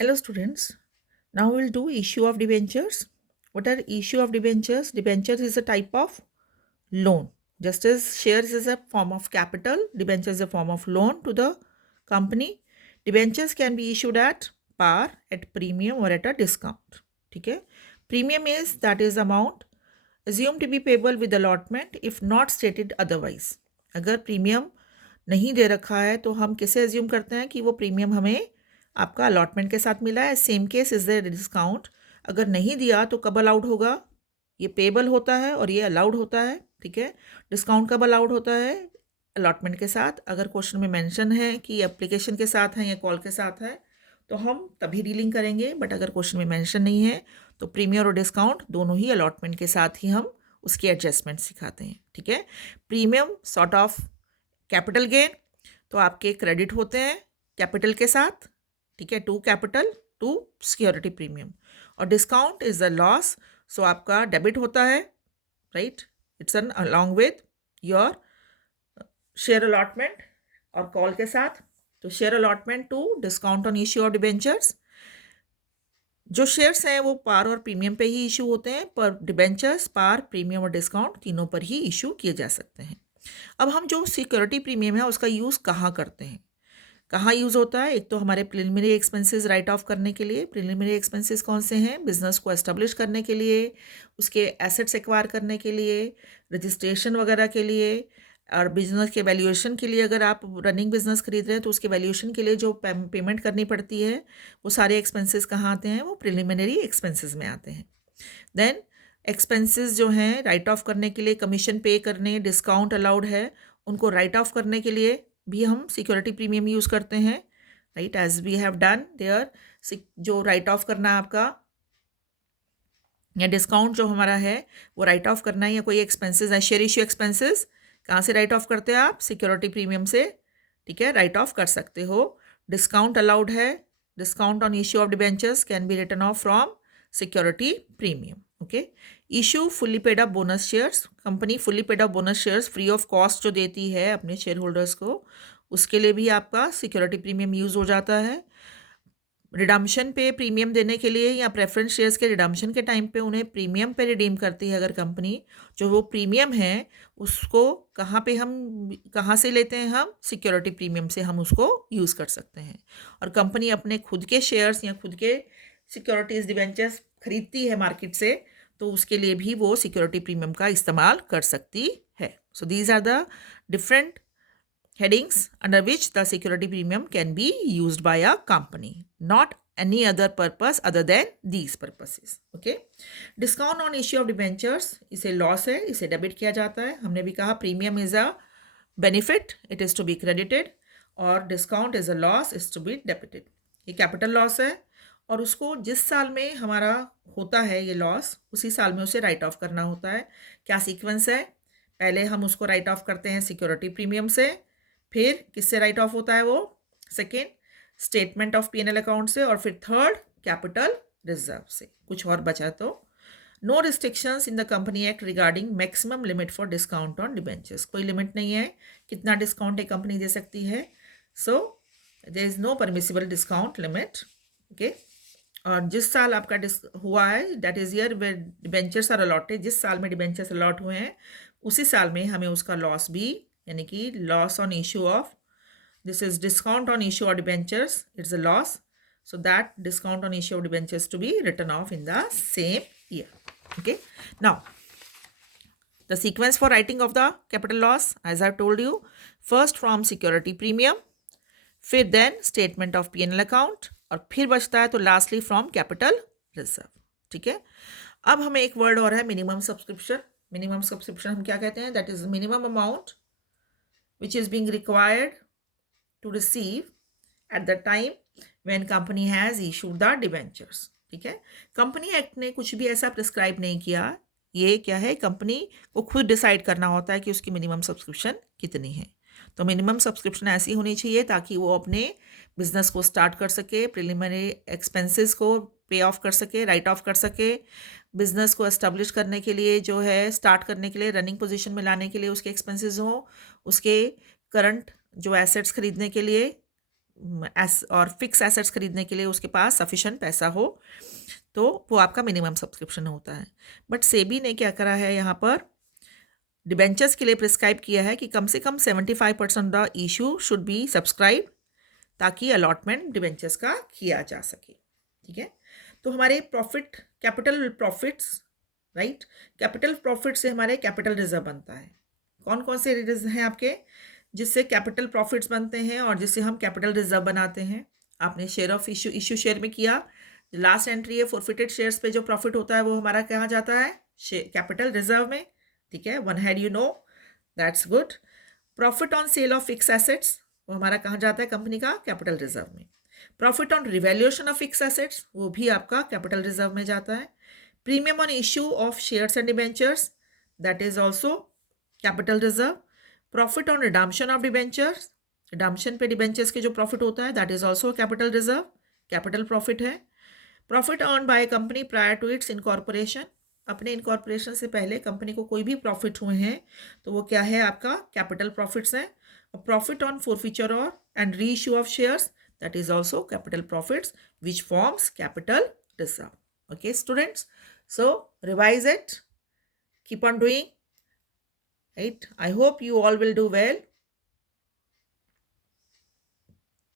Hello students. Now we'll do issue of debentures. What are issue of debentures? Debentures is a type of loan. Just as shares is a form of capital, debentures is a form of loan to the company. Debentures can be issued at par, at premium or at a discount. Okay? Premium is that is amount assumed to be payable with allotment if not stated otherwise. अगर premium नहीं दे रखा है तो हम किसे assume करते हैं कि वो प्रीमियम हमें आपका अलॉटमेंट के साथ मिला है. Same case is the discount. अगर नहीं दिया तो कब अलाउड होगा? ये पेबल होता है और ये अलाउड होता है. ठीक है. डिस्काउंट कब अलाउड होता है? अलॉटमेंट के साथ. अगर क्वेश्चन में मेंशन है कि एप्लीकेशन के साथ है या कॉल के साथ है तो हम तभी डीलिंग करेंगे. बट अगर क्वेश्चन में मेंशन नहीं है तो प्रीमियम और डिस्काउंट दोनों ही अलॉटमेंट के साथ ही हम उसकी एडजस्टमेंट सिखाते हैं. ठीक है. Premium sort of capital gain, तो आपके क्रेडिट होते हैं कैपिटल के साथ. ठीक है. To capital to security premium. और discount is the loss, so आपका डेबिट होता है. Right. It's an along with your share allotment और कॉल के साथ. तो share allotment to discount on issue of debentures. जो शेयर्स हैं वो पार और प्रीमियम पे ही इशू होते हैं, पर डिबेंचर्स पार, प्रीमियम और डिस्काउंट तीनों पर ही इशू किए जा सकते हैं. अब हम जो सिक्योरिटी प्रीमियम है उसका यूज़ कहाँ करते हैं, कहाँ यूज़ होता है? एक तो हमारे प्रिलिमिनरी एक्सपेंसेस राइट ऑफ करने के लिए. प्रिलिमिनरी एक्सपेंसेस कौन से हैं? बिजनेस को एस्टेब्लिश करने के लिए, उसके एसेट्स एक्वायर करने के लिए, रजिस्ट्रेशन वगैरह के लिए, और बिजनेस के वैल्यूएशन के लिए. अगर आप रनिंग बिजनेस खरीद रहे हैं तो उसके वैल्यूएशन के लिए जो पेमेंट करनी पड़ती है, वो सारे एक्सपेंसेस कहाँ आते हैं? वो प्रिलिमिनरी एक्सपेंसेस में आते हैं. देन एक्सपेंसेस जो हैं राइट ऑफ करने के लिए, कमीशन पे करने, डिस्काउंट अलाउड है, उनको राइट ऑफ करने के लिए भी हम सिक्योरिटी प्रीमियम यूज़ करते हैं. Right. As we have done there, जो राइट ऑफ करना आपका या डिस्काउंट जो हमारा है वो राइट ऑफ करना है, या कोई एक्सपेंसेस है, शेयर इश्यू एक्सपेंसेस, कहाँ से राइट ऑफ करते हैं आप? सिक्योरिटी प्रीमियम से. ठीक है. राइट ऑफ कर सकते हो. डिस्काउंट अलाउड है. Discount on issue of debentures can be written off from security premium. Okay. Issue fully paid up bonus shares. Company fully paid up bonus shares free of cost जो देती है अपने share holders को, उसके लिए भी आपका सिक्योरिटी प्रीमियम यूज़ हो जाता है. रिडम्पशन पे प्रीमियम देने के लिए या प्रेफरेंस शेयर्स के रिडम्पशन के टाइम पे उन्हें प्रीमियम पे रिडीम करती है अगर कंपनी, जो वो प्रीमियम है उसको कहाँ पे हम कहाँ से लेते हैं? हम सिक्योरिटी प्रीमियम से हम उसको यूज़ कर सकते हैं. और कंपनी अपने खुद के शेयर्स या खुद के सिक्योरिटीज डिबेंचर्स खरीदती है मार्केट से, तो उसके लिए भी वो सिक्योरिटी प्रीमियम का इस्तेमाल कर सकती है. So these are the different headings under which the security premium can be used by a company, not any other purpose other than these purposes. Okay. Discount on issue of debentures इसे loss है, इसे debit किया जाता है. हमने भी कहा premium is a benefit, it is to be credited, और discount is a loss, is to be debited. ये कैपिटल लॉस है और उसको जिस साल में हमारा होता है ये लॉस, उसी साल में उसे राइट ऑफ करना होता है. क्या सीक्वेंस है? पहले हम उसको राइट ऑफ करते हैं सिक्योरिटी प्रीमियम से, फिर किससे राइट ऑफ होता है वो? Second, statement of P N L account से, और फिर थर्ड, कैपिटल रिजर्व से. कुछ और बचा तो no restrictions in the company act regarding maximum limit for discount on debentures. कोई लिमिट नहीं है कितना डिस्काउंट एक कंपनी दे सकती है. So there is no permissible discount limit. Okay. और जिस साल आपका हुआ है, that is year where debentures are allotted, जिस साल में डिबेंचर्स अलॉट हुए हैं उसी साल में हमें उसका लॉस भी, यानी कि loss on issue of, this is discount on issue of debentures, it's a loss, so that discount on issue of debentures to be written off in the same year. Okay. Now, the sequence for writing of the capital loss, as I've told you, first from security premium, फिर then statement of P&L account, और फिर बचता है तो lastly from capital reserve. ठीक है. अब हमें एक वर्ड और है, मिनिमम सब्सक्रिप्शन. मिनिमम सब्सक्रिप्शन हम क्या कहते हैं? That is minimum amount which is being required to receive at the time when company has issued the debentures. ठीक है. कंपनी एक्ट ने कुछ भी ऐसा प्रिस्क्राइब नहीं किया. ये क्या है? कंपनी को खुद डिसाइड करना होता है कि उसकी मिनिमम सब्सक्रिप्शन कितनी है. तो मिनिमम सब्सक्रिप्शन ऐसी होनी चाहिए ताकि वो अपने बिजनेस को स्टार्ट कर सके, प्रिलिमिनरी एक्सपेंसेस को पे ऑफ कर सके, राइट ऑफ कर सके, बिजनेस को एस्टेब्लिश करने के लिए जो है, स्टार्ट करने के लिए, रनिंग पोजीशन में लाने के लिए उसके एक्सपेंसेस हो, उसके करंट जो एसेट्स खरीदने के लिए और फिक्स एसेट्स खरीदने के लिए उसके पास सफिशेंट पैसा हो, तो वो आपका मिनिमम सब्सक्रिप्शन होता है। बट सेबी ने क्या करा है यहाँ पर, डिबेंचर्स के लिए प्रिस्क्राइब किया है कि कम से कम 75% the issue should be subscribe, ताकि अलॉटमेंट डिबेंचर्स का किया जा सके। ठीक है, तो हमारे profit, capital profits, right, capital profit से हमारे कैपिटल रिजर्व बनता है। कौन कौन से रिजर्व हैं आपके जिससे कैपिटल प्रॉफिट्स बनते हैं और जिससे हम कैपिटल रिजर्व बनाते हैं? आपने शेयर ऑफ इशू शेयर में किया, लास्ट एंट्री है फॉरफिटेड शेयर्स पे जो प्रॉफिट होता है वो हमारा कहाँ जाता है? कैपिटल रिजर्व में। ठीक है, one had you know, that's good. Profit on sale of fix assets, वो हमारा कहाँ जाता है कंपनी का? कैपिटल रिजर्व में। Profit on revaluation of fix assets, वो भी आपका कैपिटल रिजर्व में जाता है। Premium on issue of shares and debentures, that is also capital reserve. Profit on redemption of debentures, redemption पे डिबेंचर्स के जो प्रॉफिट होता है that is also capital reserve, capital profit है। Profit earn by company prior to its incorporation, अपने incorporation से पहले company को कोई भी प्रॉफिट हुए हैं तो वो क्या है? आपका कैपिटल प्रॉफिट्स है। प्रॉफिट ऑन फॉरफीचर और and re issue of shares, that is also capital profits which forms capital reserve. Okay students, so revise it, keep on doing, right? I hope you all will do well.